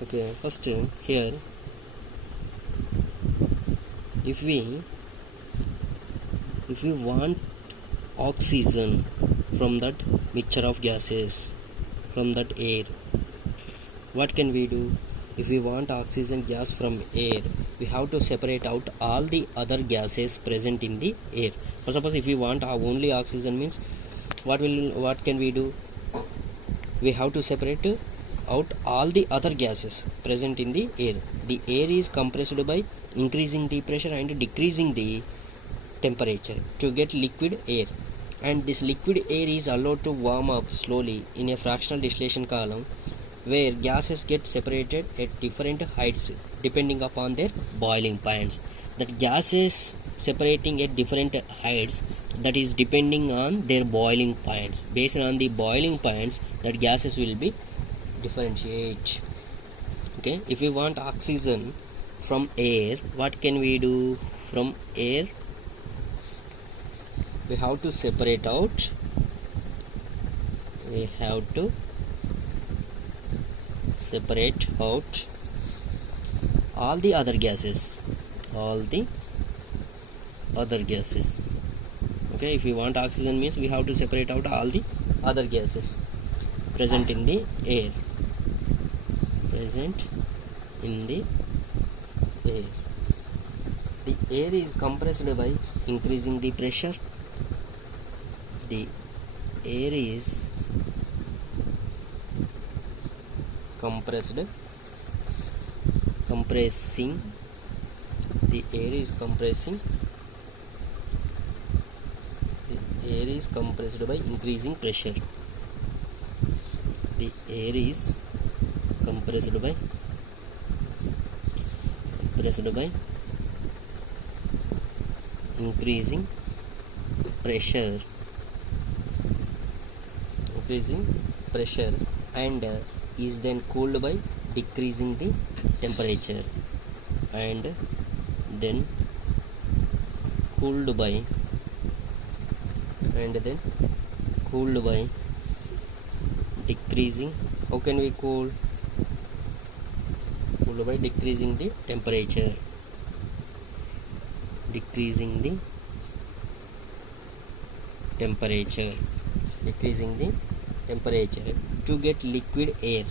Okay, first here if we want oxygen from that mixture of gases, from that air, what can we do? If we want oxygen gas from air, we have to separate out all the other gases present in the air. For suppose if we want only oxygen means what can we do? We have to separate out all the other gases present in the air. The air is compressed by increasing the pressure and decreasing the temperature to get liquid air, and this liquid air is allowed to warm up slowly in a fractional distillation column where gases get separated at different heights depending upon their boiling points. That gases separating at different heights, that is depending on their boiling points. Based on the boiling points, that gases will be differentiate. Okay, if we want oxygen from air, what can we do? From air we have to separate out all the other gases. Okay, if we want oxygen means we have to separate out all the other gases present in the air. The air is compressed by increasing the pressure. Compressing by increasing pressure. The air is compressed by increasing pressure and is then cooled by decreasing the temperature, and then cooled by decreasing. How can we cool by decreasing the temperature, to get liquid air.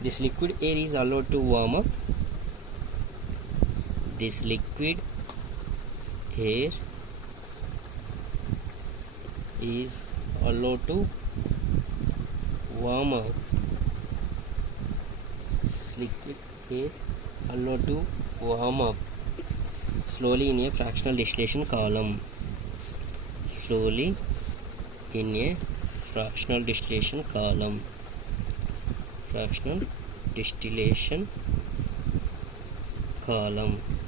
This liquid air is allowed to warm up. Slowly in a fractional distillation column. Fractional distillation column.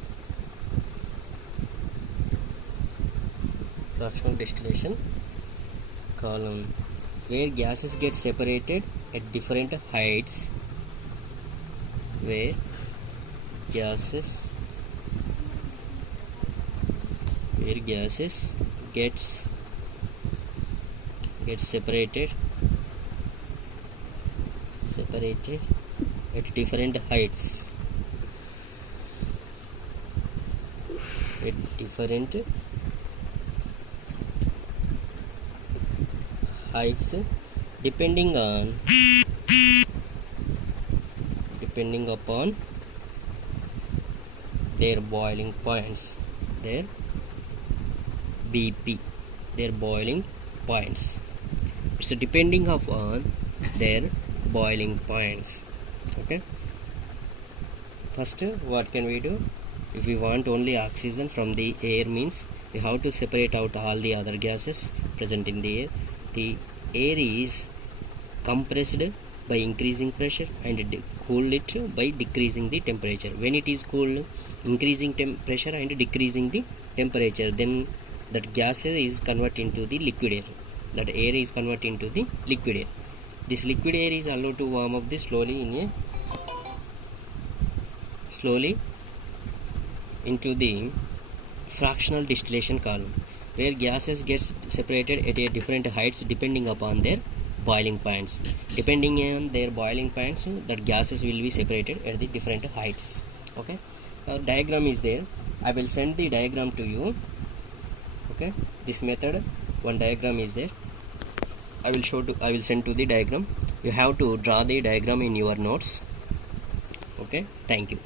Where gases get separated at different heights. Where gases gets separated at different heights. Depending upon their boiling points, their BP, their boiling points. It's depending upon their boiling points. Okay, first what can we do? If we want only oxygen from the air means we have to separate out all the other gases present in the air. The air is compressed by increasing pressure and cool it by decreasing the temperature. When it is cooled, increasing pressure and decreasing the temperature, then that gas is converted into the liquid air. That air is converted into the liquid air. This liquid air is allowed to warm up slowly into the fractional distillation column. where gases get separated at a different heights depending upon their boiling points. Depending on their boiling points, that gases will be separated at the different heights. Okay, now diagram is there. I will send the diagram to you. Okay, this method, one diagram is there. I will send to the diagram. You have to draw the diagram in your notes. Okay, thank you.